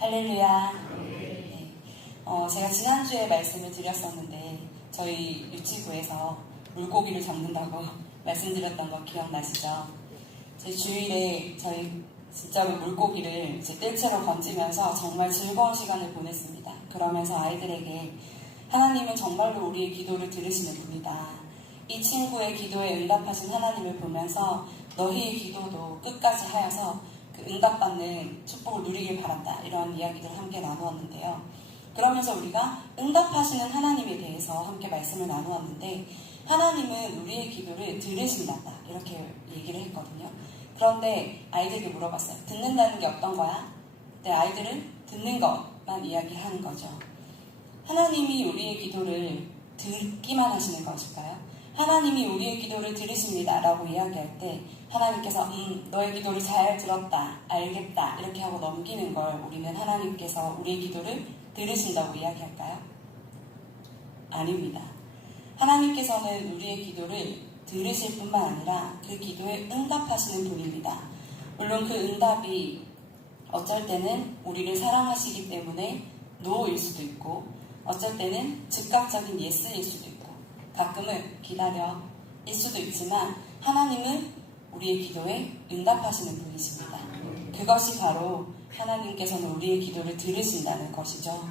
할렐루야. 네. 제가 지난주에 말씀을 드렸었는데 저희 유치부에서 물고기를 잡는다고 말씀드렸던 거 기억나시죠? 제 주일에 저희 진짜로 물고기를 이제 뜰채로 건지면서 정말 즐거운 시간을 보냈습니다. 그러면서 아이들에게 하나님은 정말로 우리의 기도를 들으시는 분이다. 이 친구의 기도에 응답하신 하나님을 보면서 너희의 기도도 끝까지 하여서 그 응답받는 축복을 누리길 바란다. 이런 이야기들을 함께 나누었는데요. 그러면서 우리가 응답하시는 하나님에 대해서 함께 말씀을 나누었는데 하나님은 우리의 기도를 들으신단다. 이렇게 얘기를 했거든요. 그런데 아이들에게 물어봤어요. 듣는다는 게 어떤 거야? 네, 아이들은 듣는 것만 이야기하는 거죠. 하나님이 우리의 기도를 듣기만 하시는 것일까요? 하나님이 우리의 기도를 들으십니다 라고 이야기할 때 하나님께서 너의 기도를 잘 들었다, 알겠다 이렇게 하고 넘기는 걸 우리는 하나님께서 우리의 기도를 들으신다고 이야기할까요? 아닙니다. 하나님께서는 우리의 기도를 들으실 뿐만 아니라 그 기도에 응답하시는 분입니다. 물론 그 응답이 어쩔 때는 우리를 사랑하시기 때문에 노일 수도 있고 어쩔 때는 즉각적인 예스일 수도 있고 가끔은 기다려 일 수도 있지만 하나님은 우리의 기도에 응답하시는 분이십니다. 그것이 바로 하나님께서는 우리의 기도를 들으신다는 것이죠.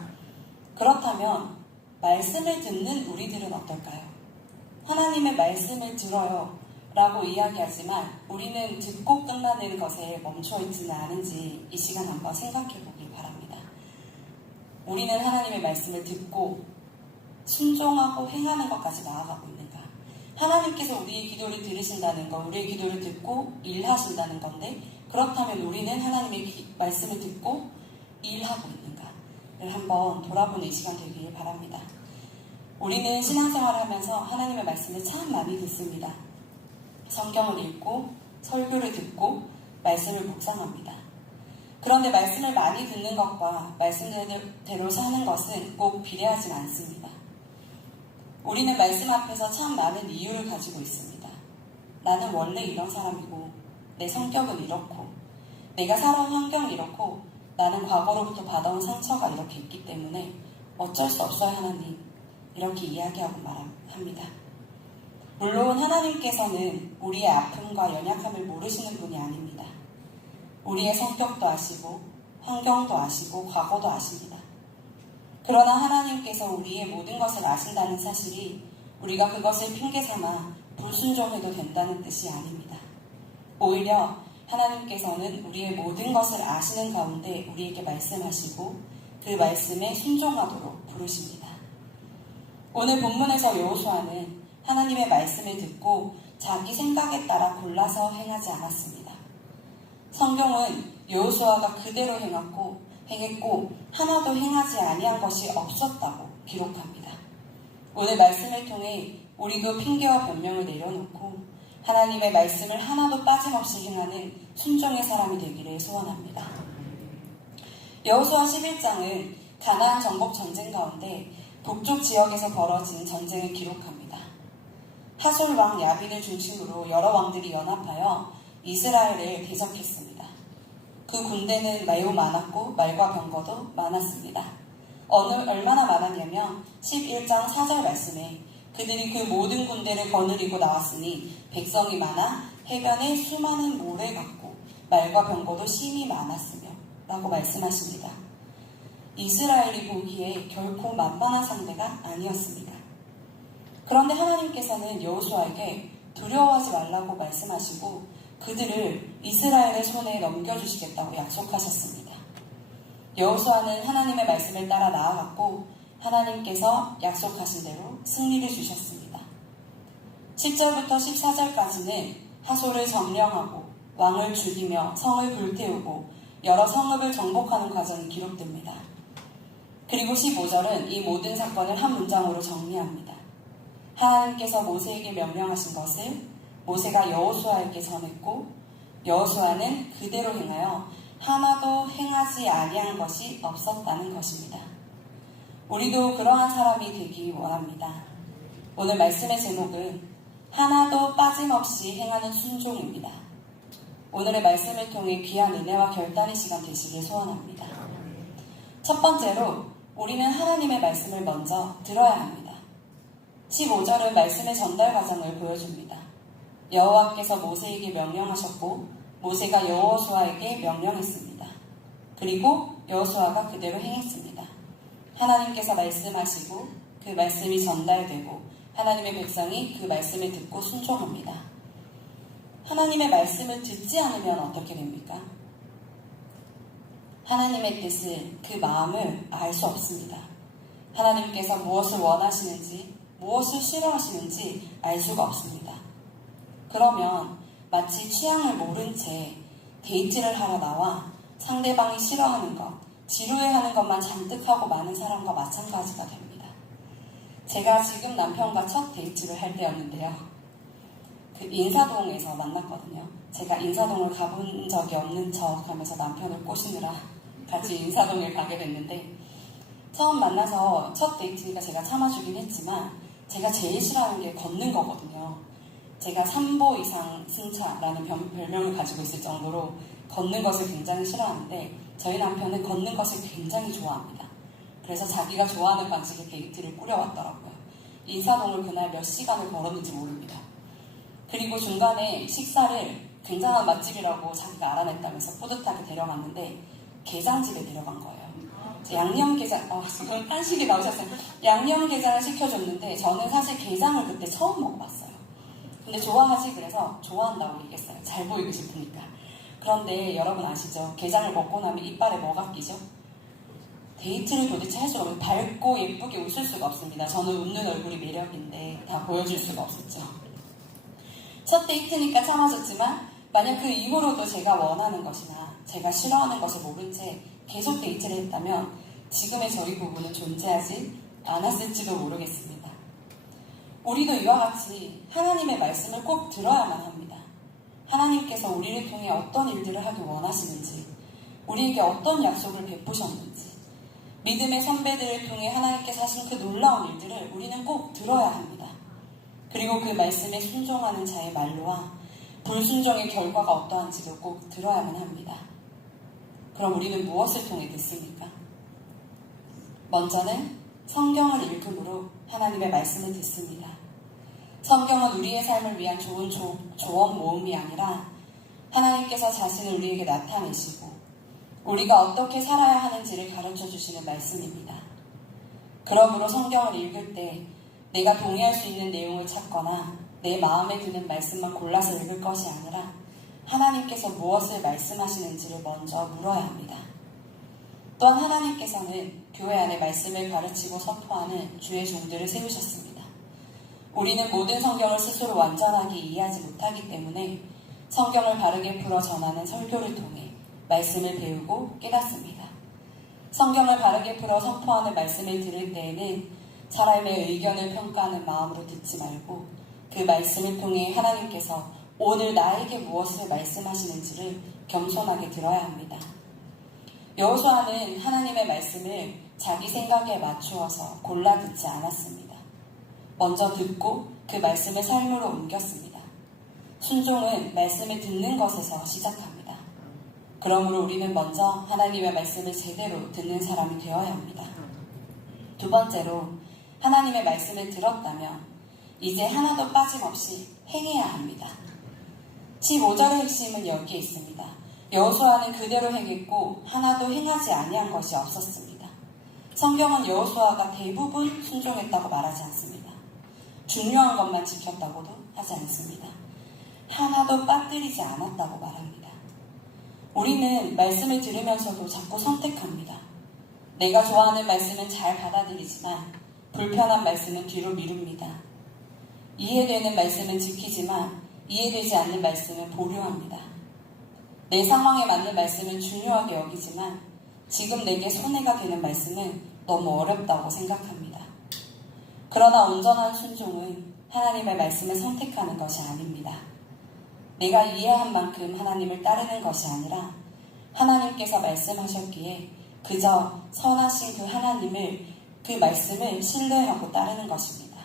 그렇다면 말씀을 듣는 우리들은 어떨까요? 하나님의 말씀을 들어요 라고 이야기하지만 우리는 듣고 끝나는 것에 멈춰있지는 않은지 이 시간 한번 생각해 보길 바랍니다. 우리는 하나님의 말씀을 듣고 순종하고 행하는 것까지 나아가고 있는가? 하나님께서 우리의 기도를 들으신다는 것, 우리의 기도를 듣고 일하신다는 건데 그렇다면 우리는 하나님의 말씀을 듣고 일하고 있는가를 한번 돌아보는 이 시간 되길 바랍니다. 우리는 신앙생활을 하면서 하나님의 말씀을 참 많이 듣습니다. 성경을 읽고 설교를 듣고 말씀을 묵상합니다. 그런데 말씀을 많이 듣는 것과 말씀대로 사는 것은 꼭 비례하진 않습니다. 우리는 말씀 앞에서 참 많은 이유를 가지고 있습니다. 나는 원래 이런 사람이고 내 성격은 이렇고 내가 살아온 환경이 이렇고 나는 과거로부터 받아온 상처가 이렇게 있기 때문에 어쩔 수 없어요 하나님 이렇게 이야기하고 말합니다. 물론 하나님께서는 우리의 아픔과 연약함을 모르시는 분이 아닙니다. 우리의 성격도 아시고 환경도 아시고 과거도 아십니다. 그러나 하나님께서 우리의 모든 것을 아신다는 사실이 우리가 그것을 핑계삼아 불순종해도 된다는 뜻이 아닙니다. 오히려 하나님께서는 우리의 모든 것을 아시는 가운데 우리에게 말씀하시고 그 말씀에 순종하도록 부르십니다. 오늘 본문에서 여호수아는 하나님의 말씀을 듣고 자기 생각에 따라 골라서 행하지 않았습니다. 성경은 여호수아가 그대로 행했고 하나도 행하지 아니한 것이 없었다고 기록합니다. 오늘 말씀을 통해 우리도 핑계와 변명을 내려놓고 하나님의 말씀을 하나도 빠짐없이 행하는 순종의 사람이 되기를 소원합니다. 여호수아 11장은 가나안 정복 전쟁 가운데 북쪽 지역에서 벌어진 전쟁을 기록합니다. 하솔 왕 야빈을 중심으로 여러 왕들이 연합하여 이스라엘을 대적했습니다. 그 군대는 매우 많았고 말과 병거도 많았습니다. 얼마나 많았냐면 11장 4절 말씀에 그들이 그 모든 군대를 거느리고 나왔으니 백성이 많아 해변에 수많은 모래 같고 말과 병거도 심히 많았으며 라고 말씀하십니다. 이스라엘이 보기에 결코 만만한 상대가 아니었습니다. 그런데 하나님께서는 여호수아에게 두려워하지 말라고 말씀하시고 그들을 이스라엘의 손에 넘겨주시겠다고 약속하셨습니다. 여호수아는 하나님의 말씀을 따라 나아갔고 하나님께서 약속하신 대로 승리를 주셨습니다. 10절부터 14절까지는 하솔을 점령하고 왕을 죽이며 성을 불태우고 여러 성읍을 정복하는 과정이 기록됩니다. 그리고 15절은 이 모든 사건을 한 문장으로 정리합니다. 하나님께서 모세에게 명령하신 것을 모세가 여호수아에게 전했고 여호수아는 그대로 행하여 하나도 행하지 아니한 것이 없었다는 것입니다. 우리도 그러한 사람이 되기 원합니다. 오늘 말씀의 제목은 하나도 빠짐없이 행하는 순종입니다. 오늘의 말씀을 통해 귀한 은혜와 결단의 시간 되시길 소원합니다. 첫 번째로 우리는 하나님의 말씀을 먼저 들어야 합니다. 15절은 말씀의 전달 과정을 보여줍니다. 여호와께서 모세에게 명령하셨고 모세가 여호수아에게 명령했습니다. 그리고 여호수아가 그대로 행했습니다. 하나님께서 말씀하시고 그 말씀이 전달되고 하나님의 백성이 그 말씀을 듣고 순종합니다. 하나님의 말씀을 듣지 않으면 어떻게 됩니까? 하나님의 뜻을, 그 마음을 알 수 없습니다. 하나님께서 무엇을 원하시는지, 무엇을 싫어하시는지 알 수가 없습니다. 그러면 마치 취향을 모른 채 데이트를 하러 나와 상대방이 싫어하는 것, 지루해하는 것만 잔뜩 하고 많은 사람과 마찬가지가 됩니다. 제가 지금 남편과 첫 데이트를 할 때였는데요. 그 인사동에서 만났거든요. 제가 인사동을 가본 적이 없는 척 하면서 남편을 꼬시느라 같이 인사동에 가게 됐는데, 처음 만나서 첫 데이트니까 제가 참아주긴 했지만 제가 제일 싫어하는 게 걷는 거거든요. 제가 3보 이상 승차라는 별명을 가지고 있을 정도로 걷는 것을 굉장히 싫어하는데 저희 남편은 걷는 것을 굉장히 좋아합니다. 그래서 자기가 좋아하는 방식의 데이트를 꾸려왔더라고요. 인사동을 그날 몇 시간을 걸었는지 모릅니다. 그리고 중간에 식사를 굉장한 맛집이라고 자기가 알아냈다면서 뿌듯하게 데려갔는데 게장집에 데려간 거예요. 양념게장, 지금 한식이 나오셨어요. 양념게장을 시켜줬는데 저는 사실 게장을 그때 처음 먹어봤어요. 근데 좋아하지 그래서 좋아한다고 얘기했어요. 잘 보이고 싶으니까. 그런데 여러분 아시죠? 게장을 먹고 나면 이빨에 뭐가 끼죠? 데이트를 도대체 할 수가 없어요. 밝고 예쁘게 웃을 수가 없습니다. 저는 웃는 얼굴이 매력인데 다 보여줄 수가 없었죠. 첫 데이트니까 참아줬지만 만약 그 이후로도 제가 원하는 것이나 제가 싫어하는 것을 모른 채 계속 데이트를 했다면 지금의 저희 부부는 존재하지 않았을지도 모르겠습니다. 우리도 이와 같이 하나님의 말씀을 꼭 들어야만 합니다. 하나님께서 우리를 통해 어떤 일들을 하기 원하시는지, 우리에게 어떤 약속을 베푸셨는지, 믿음의 선배들을 통해 하나님께서 하신 그 놀라운 일들을 우리는 꼭 들어야 합니다. 그리고 그 말씀에 순종하는 자의 말로와 불순종의 결과가 어떠한지도 꼭 들어야만 합니다. 그럼 우리는 무엇을 통해 듣습니까? 먼저는 성경을 읽음으로 하나님의 말씀을 듣습니다. 성경은 우리의 삶을 위한 좋은 조언 모음이 아니라 하나님께서 자신을 우리에게 나타내시고 우리가 어떻게 살아야 하는지를 가르쳐 주시는 말씀입니다. 그러므로 성경을 읽을 때 내가 동의할 수 있는 내용을 찾거나 내 마음에 드는 말씀만 골라서 읽을 것이 아니라 하나님께서 무엇을 말씀하시는지를 먼저 물어야 합니다. 또한 하나님께서는 교회 안에 말씀을 가르치고 선포하는 주의 종들을 세우셨습니다. 우리는 모든 성경을 스스로 완전하게 이해하지 못하기 때문에 성경을 바르게 풀어 전하는 설교를 통해 말씀을 배우고 깨닫습니다. 성경을 바르게 풀어 선포하는 말씀을 들을 때에는 사람의 의견을 평가하는 마음으로 듣지 말고 그 말씀을 통해 하나님께서 오늘 나에게 무엇을 말씀하시는지를 겸손하게 들어야 합니다. 여호수아는 하나님의 말씀을 자기 생각에 맞추어서 골라 듣지 않았습니다. 먼저 듣고 그 말씀을 삶으로 옮겼습니다. 순종은 말씀을 듣는 것에서 시작합니다. 그러므로 우리는 먼저 하나님의 말씀을 제대로 듣는 사람이 되어야 합니다. 두 번째로 하나님의 말씀을 들었다면 이제 하나도 빠짐없이 행해야 합니다. 15절의 핵심은 여기에 있습니다. 여호수아는 그대로 행했고 하나도 행하지 아니한 것이 없었습니다. 성경은 여호수아가 대부분 순종했다고 말하지 않습니다. 중요한 것만 지켰다고도 하지 않습니다. 하나도 빠뜨리지 않았다고 말합니다. 우리는 말씀을 들으면서도 자꾸 선택합니다. 내가 좋아하는 말씀은 잘 받아들이지만 불편한 말씀은 뒤로 미룹니다. 이해되는 말씀은 지키지만 이해되지 않는 말씀은 보류합니다. 내 상황에 맞는 말씀은 중요하게 여기지만 지금 내게 손해가 되는 말씀은 너무 어렵다고 생각합니다. 그러나 온전한 순종은 하나님의 말씀을 선택하는 것이 아닙니다. 내가 이해한 만큼 하나님을 따르는 것이 아니라 하나님께서 말씀하셨기에 그저 선하신 그 하나님을, 그 말씀을 신뢰하고 따르는 것입니다.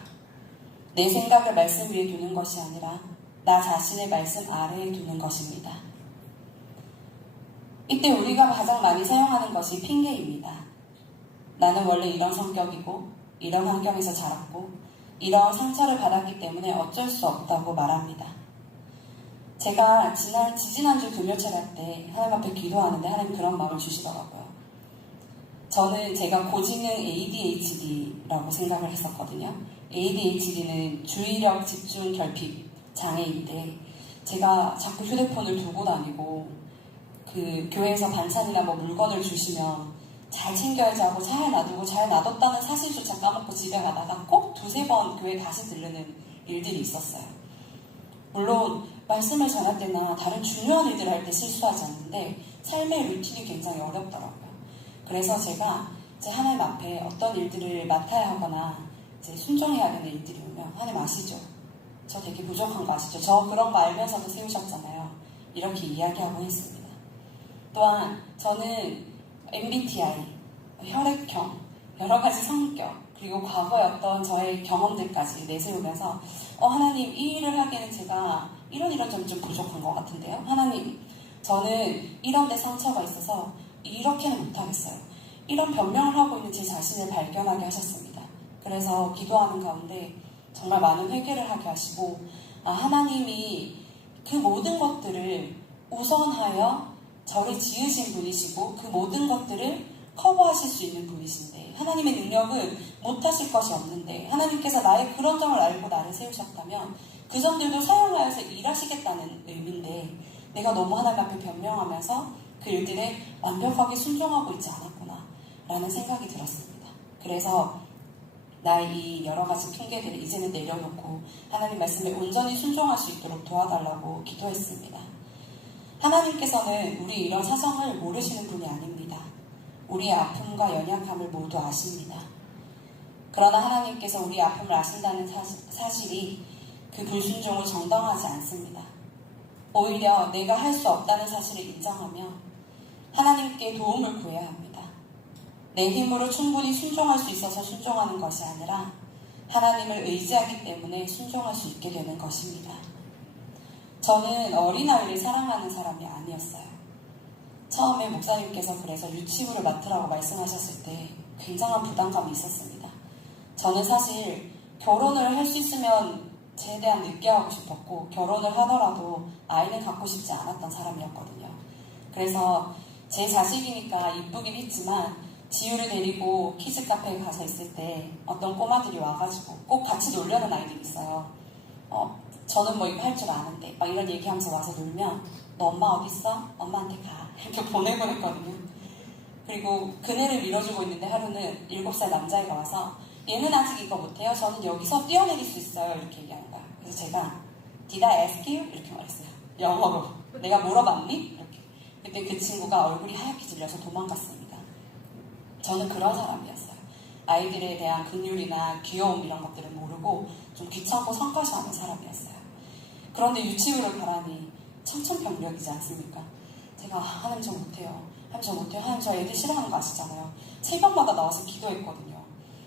내 생각을 말씀 위에 두는 것이 아니라 나 자신의 말씀 아래에 두는 것입니다. 이때 우리가 가장 많이 사용하는 것이 핑계입니다. 나는 원래 이런 성격이고 이런 환경에서 자랐고 이런 상처를 받았기 때문에 어쩔 수 없다고 말합니다. 제가 지지난주 금요철학 때 하나님 앞에 기도하는데 하나님 그런 마음을 주시더라고요. 저는 제가 고지능 ADHD라고 생각을 했었거든요. ADHD는 주의력 집중 결핍 장애인데 제가 자꾸 휴대폰을 두고 다니고 그 교회에서 반찬이나 뭐 물건을 주시면 잘 챙겨야지 하고 잘 놔두고 잘 놔뒀다는 사실조차 까먹고 집에 가다가 꼭 두세 번 교회 다시 들르는 일들이 있었어요. 물론 말씀을 전할 때나 다른 중요한 일들을 할 때 실수하지 않는데 삶의 루틴이 굉장히 어렵더라고요. 그래서 제가 이제 하나님 앞에 어떤 일들을 맡아야 하거나 이제 순종해야 되는 일들이 오면 하나님 아시죠? 저 되게 부족한 거 아시죠? 저 그런 거 알면서도 세우셨잖아요. 이렇게 이야기하고 했습니다. 또한 저는 MBTI, 혈액형, 여러 가지 성격, 그리고 과거의 어떤 저의 경험들까지 내세우면서 하나님 이 일을 하기에는 제가 이런 점이 좀 부족한 것 같은데요. 하나님 저는 이런 데 상처가 있어서 이렇게는 못하겠어요. 이런 변명을 하고 있는 제 자신을 발견하게 하셨습니다. 그래서 기도하는 가운데 정말 많은 회개를 하게 하시고 하나님이 그 모든 것들을 우선하여 저를 지으신 분이시고 그 모든 것들을 커버하실 수 있는 분이신데 하나님의 능력은 못하실 것이 없는데 하나님께서 나의 그런 점을 알고 나를 세우셨다면 그 점들도 사용하여서 일하시겠다는 의미인데 내가 너무 하나님 앞에 변명하면서 그 일들에 완벽하게 순종하고 있지 않았구나 라는 생각이 들었습니다. 그래서 나의 이 여러 가지 핑계들을 이제는 내려놓고 하나님 말씀에 온전히 순종할 수 있도록 도와달라고 기도했습니다. 하나님께서는 우리 이런 사정을 모르시는 분이 아닙니다. 우리의 아픔과 연약함을 모두 아십니다. 그러나 하나님께서 우리의 아픔을 아신다는 사실이 그 불순종을 정당하지 않습니다. 오히려 내가 할 수 없다는 사실을 인정하며 하나님께 도움을 구해야 합니다. 내 힘으로 충분히 순종할 수 있어서 순종하는 것이 아니라 하나님을 의지하기 때문에 순종할 수 있게 되는 것입니다. 저는 어린아이를 사랑하는 사람이 아니었어요. 처음에 목사님께서 그래서 유치부를 맡으라고 말씀하셨을 때 굉장한 부담감이 있었습니다. 저는 사실 결혼을 할 수 있으면 최대한 늦게 하고 싶었고 결혼을 하더라도 아이는 갖고 싶지 않았던 사람이었거든요. 그래서 제 자식이니까 이쁘긴 했지만 지유를 데리고 키즈 카페에 가서 있을 때 어떤 꼬마들이 와가지고 꼭 같이 놀려는 아이들이 있어요. 저는 뭐 이거 할 줄 아는데 막 이런 얘기하면서 와서 놀면 너 엄마 어딨어? 엄마한테 가 이렇게 보내곤 했거든요. 그리고 그네를 밀어주고 있는데 하루는 7살 남자애가 와서 얘는 아직 이거 못해요. 저는 여기서 뛰어내릴 수 있어요. 이렇게 얘기하는 거야. 그래서 제가 Did I ask you? 이렇게 말했어요. 영어로. 내가 물어봤니? 이렇게. 그때 그 친구가 얼굴이 하얗게 질려서 도망갔습니다. 저는 그런 사람이었어요. 아이들에 대한 긍휼이나 귀여움 이런 것들을 모르고 좀 귀찮고 성가셔하는 사람이었어요. 그런데 유치부를 가라니 천천병력이지 않습니까? 제가 하나님 저 못해요. 하나님 저 애들 싫어하는 거 아시잖아요. 새벽마다 나와서 기도했거든요.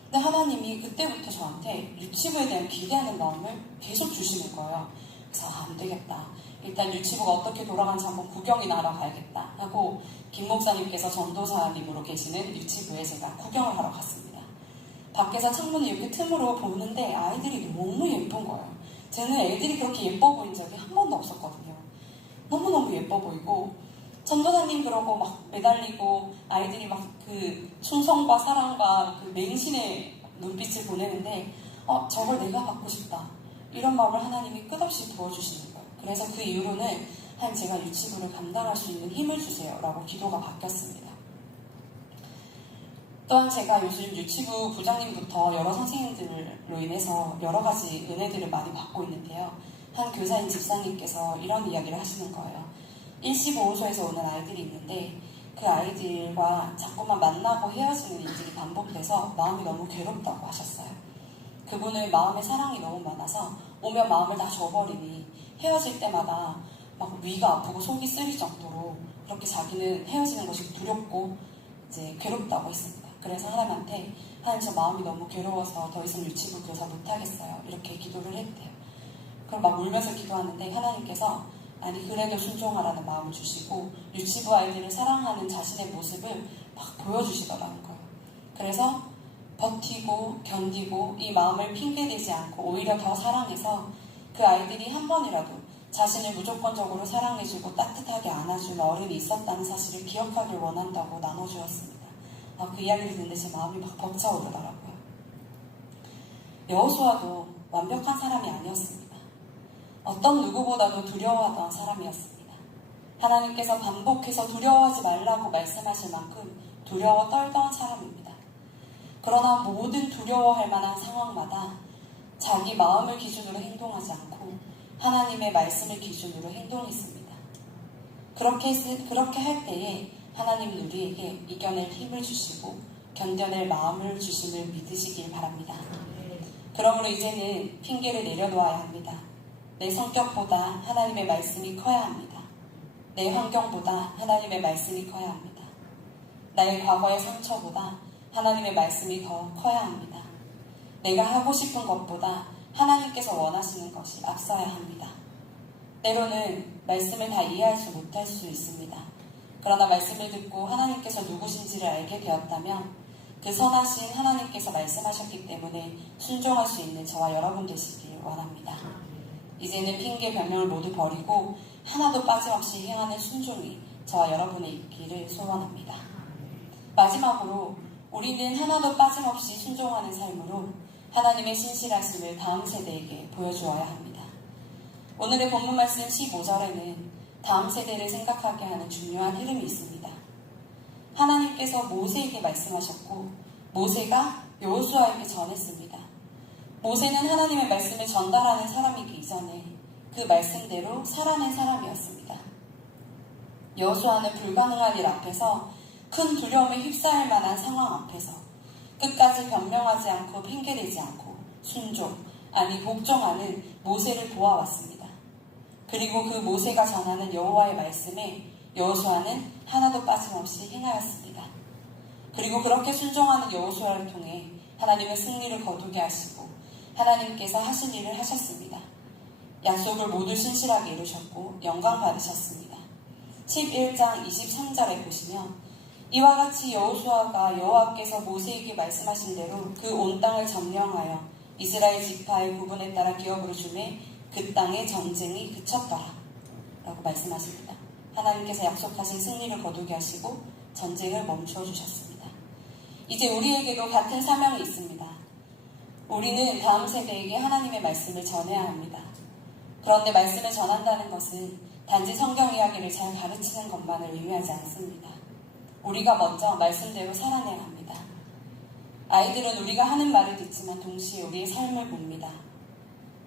근데 하나님이 그때부터 저한테 유치부에 대한 기대하는 마음을 계속 주시는 거예요. 그래서 안 되겠다. 일단 유치부가 어떻게 돌아가는지 한번 구경이나 하러 가야겠다 하고 김 목사님께서 전도사님으로 계시는 유치부에 제가 구경을 하러 갔습니다. 밖에서 창문을 이렇게 틈으로 보는데 아이들이 너무 예쁜 거예요. 저는 애들이 그렇게 예뻐 보인 적이 한 번도 없었거든요. 너무너무 예뻐 보이고 전도사님 그러고 막 매달리고 아이들이 막 그 충성과 사랑과 그 맹신의 눈빛을 보내는데 저걸 내가 받고 싶다. 이런 마음을 하나님이 끝없이 부어주시는 거예요. 그래서 그 이후로는 하나님 제가 유치부를 감당할 수 있는 힘을 주세요 라고 기도가 바뀌었습니다. 또한 제가 요즘 유치부 부장님부터 여러 선생님들로 인해서 여러 가지 은혜들을 많이 받고 있는데요. 한 교사인 집사님께서 이런 이야기를 하시는 거예요. 일시보호소에서 오는 아이들이 있는데 그 아이들과 자꾸만 만나고 헤어지는 일들이 반복돼서 마음이 너무 괴롭다고 하셨어요. 그분은 마음에 사랑이 너무 많아서 오면 마음을 다 줘버리니 헤어질 때마다 막 위가 아프고 속이 쓰릴 정도로 그렇게 자기는 헤어지는 것이 두렵고 이제 괴롭다고 했습니다. 그래서 하나님한테 하나님 저 마음이 너무 괴로워서 더 이상 유치부 교사 못하겠어요. 이렇게 기도를 했대요. 그럼 막 울면서 기도하는데 하나님께서 아니 그래도 순종하라는 마음을 주시고 유치부 아이들을 사랑하는 자신의 모습을 막 보여주시더라는 거예요. 그래서 버티고 견디고 이 마음을 핑계대지 않고 오히려 더 사랑해서 그 아이들이 한 번이라도 자신을 무조건적으로 사랑해주고 따뜻하게 안아준 어른이 있었다는 사실을 기억하길 원한다고 나눠주었습니다. 그 이야기를 듣는데 제 마음이 막 벅차오르더라고요. 여호수아도 완벽한 사람이 아니었습니다. 어떤 누구보다도 두려워하던 사람이었습니다. 하나님께서 반복해서 두려워하지 말라고 말씀하실 만큼 두려워 떨던 사람입니다. 그러나 모든 두려워할 만한 상황마다 자기 마음을 기준으로 행동하지 않고 하나님의 말씀을 기준으로 행동했습니다. 그렇게 할 때에 하나님은 우리에게 이겨낼 힘을 주시고 견뎌낼 마음을 주심을 믿으시길 바랍니다. 그러므로 이제는 핑계를 내려놓아야 합니다. 내 성격보다 하나님의 말씀이 커야 합니다. 내 환경보다 하나님의 말씀이 커야 합니다. 나의 과거의 상처보다 하나님의 말씀이 더 커야 합니다. 내가 하고 싶은 것보다 하나님께서 원하시는 것이 앞서야 합니다. 때로는 말씀을 다 이해하지 못할 수 있습니다. 그러나 말씀을 듣고 하나님께서 누구신지를 알게 되었다면 그 선하신 하나님께서 말씀하셨기 때문에 순종할 수 있는 저와 여러분 되시길 원합니다. 이제는 핑계 변명을 모두 버리고 하나도 빠짐없이 행하는 순종이 저와 여러분의 있기를 소원합니다. 마지막으로 우리는 하나도 빠짐없이 순종하는 삶으로 하나님의 신실하심을 다음 세대에게 보여주어야 합니다. 오늘의 본문 말씀 15절에는 다음 세대를 생각하게 하는 중요한 흐름이 있습니다. 하나님께서 모세에게 말씀하셨고 모세가 여호수아에게 전했습니다. 모세는 하나님의 말씀을 전달하는 사람이기 이전에 그 말씀대로 살아낸 사람이었습니다. 여호수아는 불가능한 일 앞에서 큰 두려움에 휩싸일 만한 상황 앞에서 끝까지 변명하지 않고 핑계대지 않고 순종, 아니 복종하는 모세를 보아왔습니다. 그리고 그 모세가 전하는 여호와의 말씀에 여호수아는 하나도 빠짐없이 행하였습니다. 그리고 그렇게 순종하는 여호수아를 통해 하나님의 승리를 거두게 하시고 하나님께서 하신 일을 하셨습니다. 약속을 모두 신실하게 이루셨고 영광 받으셨습니다. 11장 23절에 보시면 이와 같이 여호수아가 여호와께서 모세에게 말씀하신 대로 그 온 땅을 점령하여 이스라엘 지파의 구분에 따라 기업으로 주매 그 땅에 전쟁이 그쳤더라 라고 말씀하십니다. 하나님께서 약속하신 승리를 거두게 하시고 전쟁을 멈추어 주셨습니다. 이제 우리에게도 같은 사명이 있습니다. 우리는 다음 세대에게 하나님의 말씀을 전해야 합니다. 그런데 말씀을 전한다는 것은 단지 성경 이야기를 잘 가르치는 것만을 의미하지 않습니다. 우리가 먼저 말씀대로 살아내야 합니다. 아이들은 우리가 하는 말을 듣지만 동시에 우리의 삶을 봅니다.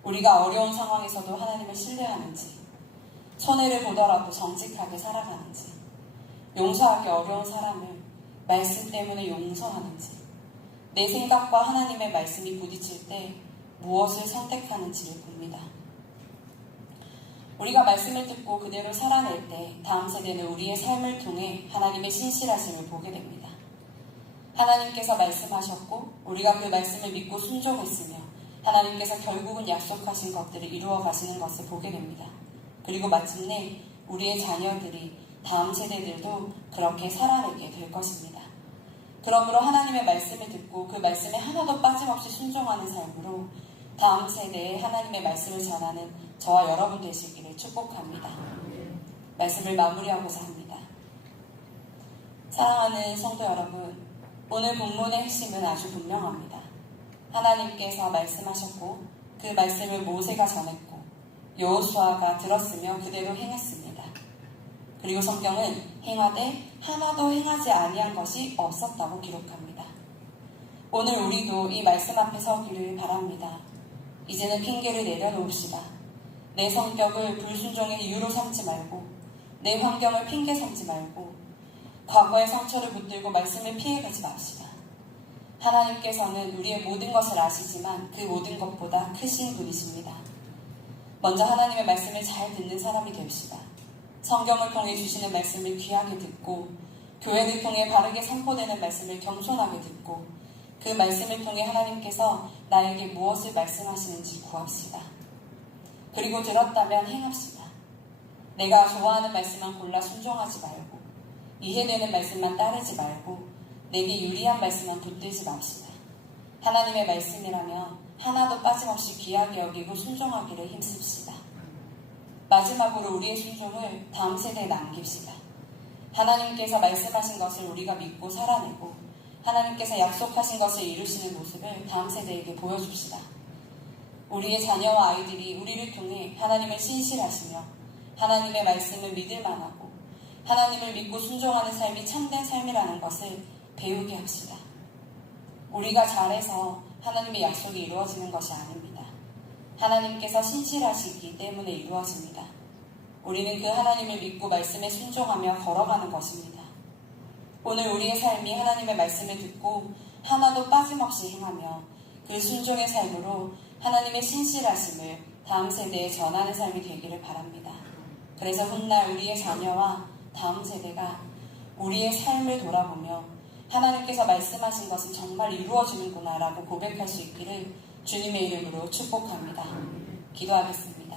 우리가 어려운 상황에서도 하나님을 신뢰하는지, 손해를 보더라도 정직하게 살아가는지, 용서하기 어려운 사람을 말씀 때문에 용서하는지, 내 생각과 하나님의 말씀이 부딪힐 때 무엇을 선택하는지를 봅니다. 우리가 말씀을 듣고 그대로 살아낼 때 다음 세대는 우리의 삶을 통해 하나님의 신실하심을 보게 됩니다. 하나님께서 말씀하셨고 우리가 그 말씀을 믿고 순종했으며 하나님께서 결국은 약속하신 것들을 이루어 가시는 것을 보게 됩니다. 그리고 마침내 우리의 자녀들이 다음 세대들도 그렇게 살아내게 될 것입니다. 그러므로 하나님의 말씀을 듣고 그 말씀에 하나도 빠짐없이 순종하는 삶으로 다음 세대에 하나님의 말씀을 전하는 저와 여러분 되시기를 축복합니다. 말씀을 마무리하고자 합니다. 사랑하는 성도 여러분, 오늘 본문의 핵심은 아주 분명합니다. 하나님께서 말씀하셨고 그 말씀을 모세가 전했고 여호수아가 들었으며 그대로 행했습니다. 그리고 성경은 행하되 하나도 행하지 아니한 것이 없었다고 기록합니다. 오늘 우리도 이 말씀 앞에 서기를 바랍니다. 이제는 핑계를 내려놓읍시다. 내 성격을 불순종의 이유로 삼지 말고 내 환경을 핑계 삼지 말고 과거의 상처를 붙들고 말씀을 피해가지 맙시다. 하나님께서는 우리의 모든 것을 아시지만 그 모든 것보다 크신 분이십니다. 먼저 하나님의 말씀을 잘 듣는 사람이 됩시다. 성경을 통해 주시는 말씀을 귀하게 듣고 교회를 통해 바르게 선포되는 말씀을 겸손하게 듣고 그 말씀을 통해 하나님께서 나에게 무엇을 말씀하시는지 구합시다. 그리고 들었다면 행합시다. 내가 좋아하는 말씀만 골라 순종하지 말고 이해되는 말씀만 따르지 말고 내게 유리한 말씀만 붙들지 맙시다. 하나님의 말씀이라면 하나도 빠짐없이 귀하게 여기고 순종하기를 힘씁시다. 마지막으로 우리의 순종을 다음 세대에 남깁시다. 하나님께서 말씀하신 것을 우리가 믿고 살아내고 하나님께서 약속하신 것을 이루시는 모습을 다음 세대에게 보여줍시다. 우리의 자녀와 아이들이 우리를 통해 하나님을 신실하시며 하나님의 말씀을 믿을 만하고 하나님을 믿고 순종하는 삶이 참된 삶이라는 것을 배우게 합시다. 우리가 잘해서 하나님의 약속이 이루어지는 것이 아닙니다. 하나님께서 신실하시기 때문에 이루어집니다. 우리는 그 하나님을 믿고 말씀에 순종하며 걸어가는 것입니다. 오늘 우리의 삶이 하나님의 말씀을 듣고 하나도 빠짐없이 행하며 그 순종의 삶으로 하나님의 신실하심을 다음 세대에 전하는 삶이 되기를 바랍니다. 그래서 훗날 우리의 자녀와 다음 세대가 우리의 삶을 돌아보며 하나님께서 말씀하신 것은 정말 이루어지는구나 라고 고백할 수 있기를 주님의 이름으로 축복합니다. 기도하겠습니다.